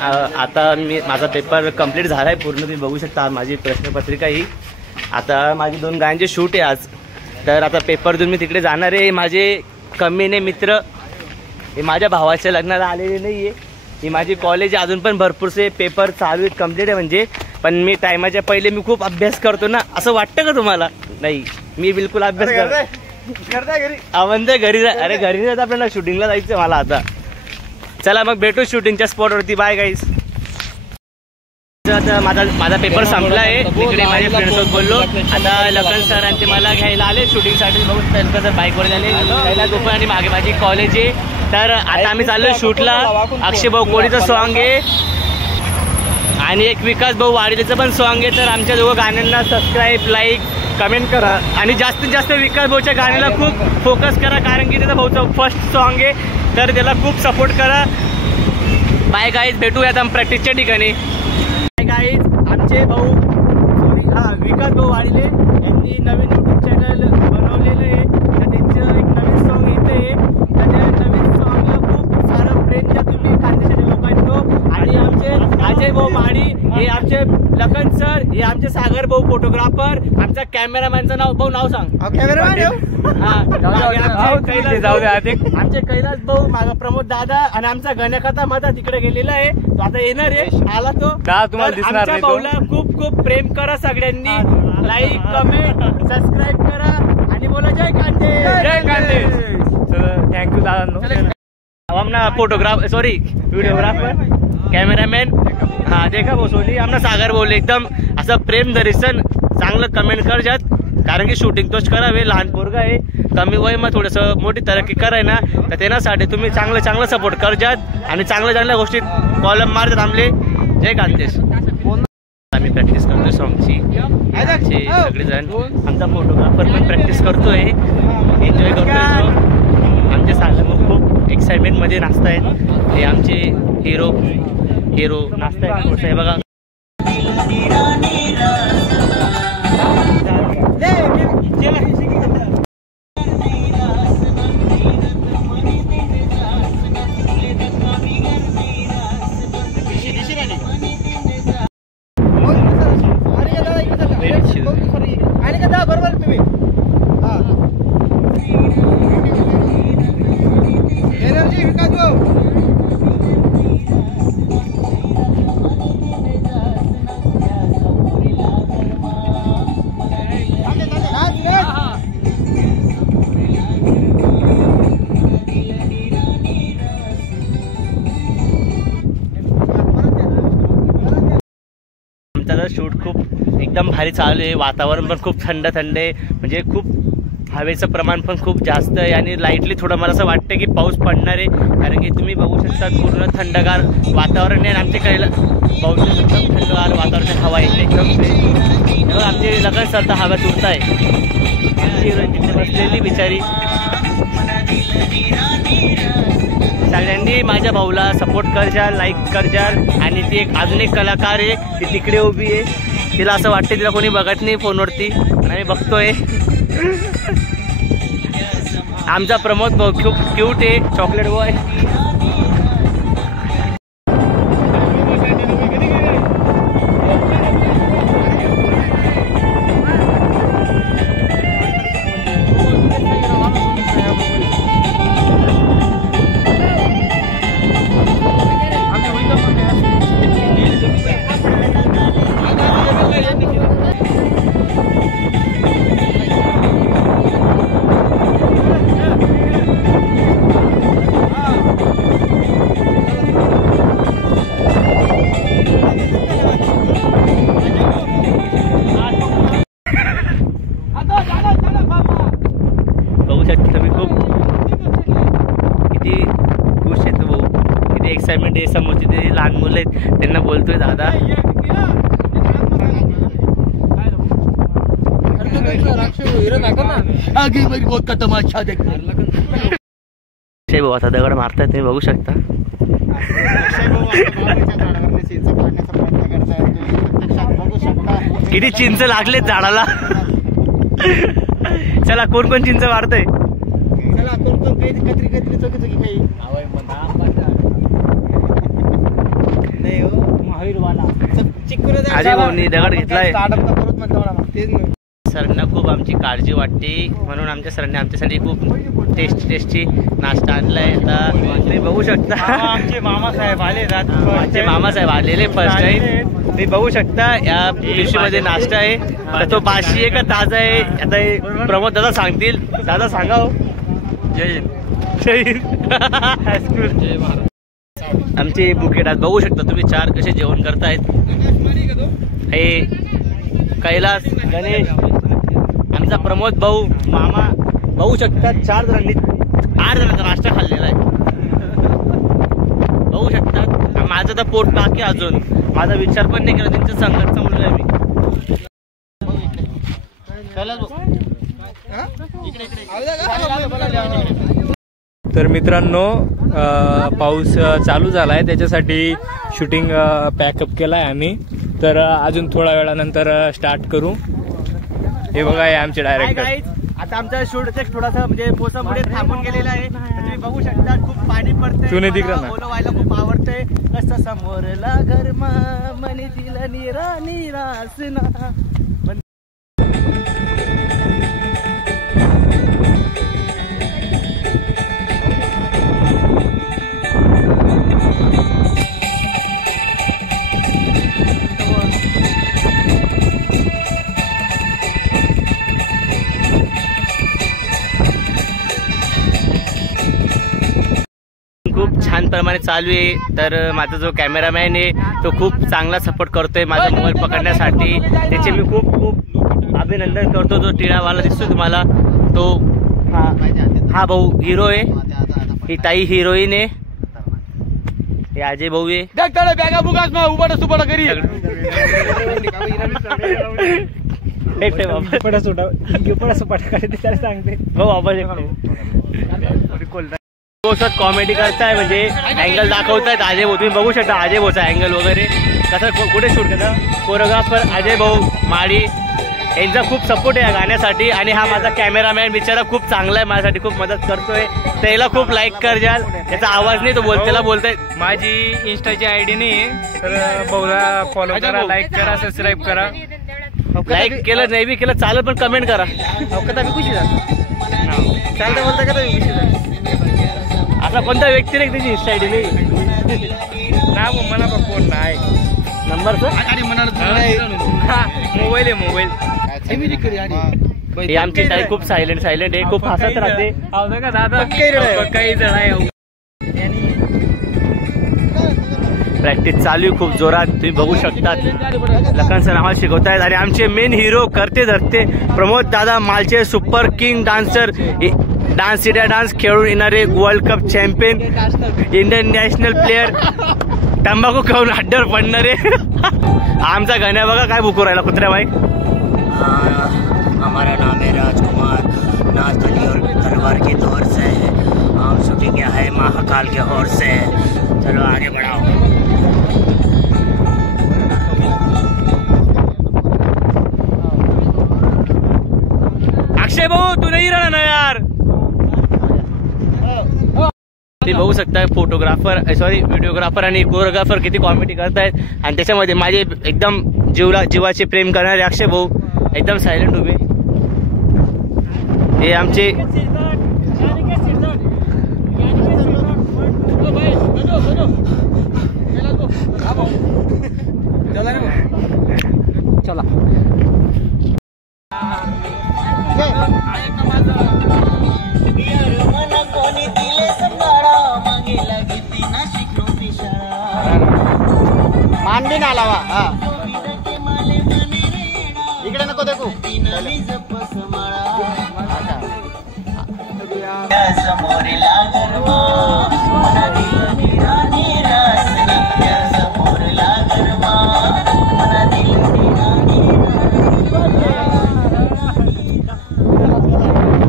आता माझा paper complete झाला आहे पूर्ण. तुम्ही बघू शकता माझी प्रश्नपत्रिका ही. आता माझी 2 गाण्यांचे शूट आहे आज. तर आता पेपर देऊन मी तिकडे जाणार आहे. माझे कमीने मित्र हे माझ्या भावाच्या लग्नाला आलेले नाही आहे. ही माझी कॉलेज अजून पण भरपूरसे पेपर चालू आहेत, कंप्लीट आहे म्हणजे. पण मी टायमाच्या पहिले मी खूप अभ्यास करतो ना, असं वाटतं का तुम्हाला? नाही, मी बिलकुल अभ्यास करतो घरी. अरे घरी जात आपल्याला शूटिंगला जायचं मला आता. चला मग भेटू शूटिंगच्या स्पॉटवरती. Bye guys. आता माझा पेपर संपला आहे. तिकडे माझ्या फ्रेंडसोबत बोललो. आता लखन सरांचे मला घ्यायला आले शूटिंगसाठी. बघू लखन सर बाईकवर झाले पहिला दुपार आणि मागे माझी कॉलेज आहे. तर आता आम्ही चाललो शूटला. अक्षय भाऊ कोळीचं सॉन्ग आहे आणि एक विकास भाऊ वाडीचं पण सॉन्ग आहे. तर आमच्या दोघं गाण्यांना सबस्क्राईब, लाईक, कमेंट करा आणि जास्तीत जास्त विकास भाऊच्या गाण्याला खूप फोकस करा, कारण की त्याचा भाऊचं फर्स्ट सॉन्ग आहे. तर त्याला खूप सपोर्ट करा. बाय गाईज, भेटूयात आम्ही प्रॅक्टिसच्या ठिकाणी. Bye guys. आमचे भाऊ विकास भाऊ वाडीले यांनी नवीन यूट्यूब चॅनल बनवलेलं आहे. तर त्यांचं एक नवीन सॉन्ग येते. तर त्या नवीन सॉन्गला खूप सारं प्रेम द्या तुम्ही खानदेशाच्या लोकांनो. आणि आमचे अजय भाऊ माडी हे आमचे लखन सर, हे आमचे सागर भाऊ फोटोग्राफर, आमचा कॅमेरामॅनचं नाव सांग. आमचे कैलास भाऊ, मागा प्रमोद दादा आणि आमचा गणेखाता माझा तिकडे गेलेला आहे. तो आता येणार आहे. आला तो आमच्या भाऊला खूप खूप प्रेम करा सगळ्यांनी. लाईक, कमेंट, सबस्क्राईब करा आणि बोला जय खानदेश. जय खानदेश. थँक्यू दादा. Photographer sorry videographer, cameraman. हा देखा भाऊ सोनी आमना सागर बोलले एकदम असं प्रेम दर्शन चांगलं कमेंट कर जात, कारण की शूटिंग तोच करावे. लहान पोरगा आहे, कमी वय मग थोडंसं मोठी तरक्की कराय ना, तर त्यासाठी तुम्ही चांगलं सपोर्ट कर जात आणि चांगल्या गोष्टीत कॉलम मारतात आमले. जय खानदेश. आम्ही प्रॅक्टिस करतोय सॉंगची सगळेजण. आमचा फोटोग्राफर पण प्रॅक्टिस करतोय, एन्जॉय करतोय. आमचे सागर खूप एक्साइटमेंट मध्ये नाचतायत. हे आमचे हिरो नाचतायत. हे बघा शूट खूप एकदम भारी चालू आहे. वातावरण पण खूप थंड आहे, म्हणजे खूप हवेचं प्रमाण पण खूप जास्त आहे आणि लाईटली थोडं मला असं वाटतं की पाऊस पडणार आहे, कारण की तुम्ही बघू शकता पूर्ण थंडगार वातावरण आहे. आमचे कैला पाऊस एकदम थंडगार वातावरण, हवा येते एकदम. आमचे लग्न सरता हव्यात उडत आहे. आमची हिरोईन तिथे बसलेली बिचारी. सगळ्यांनी माझ्या भाऊला सपोर्ट करजाल, लाईक करजाल. आणि ती अजून एक कलाकार आहे, ती तिकडे उभी आहे. तिला असं वाटते तिला कोणी बघत नाही फोनवरती, आणि बघतोय. आमचा प्रमोद भाऊ खूप क्यूट आहे, चॉकलेट बॉय. एक्साइटमेंट आहे. समोरचे ते लहान मुलं आहेत, त्यांना बोलतोय दादा. भाऊ आता दगड मारताय, तुम्ही बघू शकता. किती चिंच लागलेत झाडाला. चला कोण कोण चिंच मारतय. अजय भाऊनी दगड घेतलाय. सरांना खूप आमची काळजी वाटते म्हणून आमच्या सरांनी आमच्यासाठी खूप टेस्टी नाश्ता आणलाय. आता तुम्ही बघू शकता आमचे मामासाहेब आलेले फर्स्ट टाइम. तुम्ही बघू शकता या पिशवीमध्ये नाश्ता आहे. तर तो बाशी आहे का ताजा आहे आता प्रमोद दादा सांगतील. दादा सांगा. जय हिंद. आमचे बुकेट आज बघू शकता तुम्ही 4 कसे जेवण करतायत. हे कैलास, गणेश, आमचा प्रमोद भाऊ, मामा बघू शकता 8 जणांचा नाश्ता खाल्लेला आहे. बघू शकता. माझं तर पोट बाकी अजून माझा विचार पण नाही केला. त्यांच्या संघाचा मुलगा आहे मी. तर मित्रांनो पाऊस चालू झालाय त्याच्यासाठी शूटिंग पॅकअप केलाय आम्ही. तर अजून थोड्या वेळानंतर स्टार्ट करू. हे बघा हे आमचे डायरेक्टर. आता आमचा शूट थोडासा म्हणजे मोसममुळे थांबून गेलेला आहे. तुम्ही बघू शकता खूप पाणी पडतंय. ओलं व्हायला खूप आवडतंय. कसं समोरला गरमा मनी दिला निरा निरासना. खूप छान प्रमाणे चालू आहे. तर माझा जो कॅमेरामॅन आहे तो खूप चांगला सपोर्ट करतोय माझा मोबाईल पकडण्यासाठी. त्याचे मी खूप खूप अभिनंदन करतो. जो टिळावाला दिसतो तुम्हाला तो हा भाऊ हिरो आहे. ही ताई हिरोईन आहे. हे अजय भाऊ आहे. कॉमेडी करताय म्हणजे अँगल दाखवतायत अजय भाऊ. तुम्ही बघू शकता अजय भाऊचा अँगल वगैरे कसं कुठे शूट करता. कोरिओग्राफर अजय भाऊ माडी यांचा खूप सपोर्ट आहे या गाण्यासाठी. आणि हा माझा कॅमेरामॅन बिचारा खूप चांगला आहे. माझ्यासाठी खूप मदत करतोय. त्याला खूप लाईक कर जाल. त्याचा आवाज नाही तो बोलतेला बोलताय. माझी इंस्टाची आयडी नाही तर भाऊला फॉलो करा, लाईक करा, सबस्क्राईब करा. लाईक केलं नाही बी केलं चालेल पण कमेंट करा. चालतं बोलता का असा कोणता व्यक्ती नाही त्याची इंस्टा आयडी नाही ना मला पण फोन नाही. नंबर मोबाईल आहे मोबाईल. ही आमची ताई खूप सायलेंट आहे. खूप हसत राहते. दादा काही जण आहे. प्रॅक्टिस चालू आहे खूप जोरात. तुम्ही बघू शकतात लखन सर आम्हाला शिकवतायत. आणि आमचे मेन हिरो करते धरते प्रमोद दादा मालचे super king dancer. Dance India dance खेळून येणारे world cup champion Indian national player. तंबाखू खाऊन अड्ड्यावर पडणारे आमचा गाण्या बघा काय बुकू राहिला कुत्र्या भाई. हमारा नाम है राजकुमार. नाच तली और तलवार के दौर से हम शूटिंग किया है महाकाल के ओर से. चलो आगे बढ़ाओ. अक्षय भाऊ तू नाही राहणार ना यार. ते बघू शकता फोटोग्राफर व्हिडिओग्राफर आणि कोरिओग्राफर किती कॉमेडी करतायत. आणि त्याच्यामध्ये माझे एकदम जीवाचे प्रेम करणारे अक्षय भाऊ एकदम सायलेंट उभे. हे आमचे चला मानबी ना लावा. इकडे नको देखू. समोर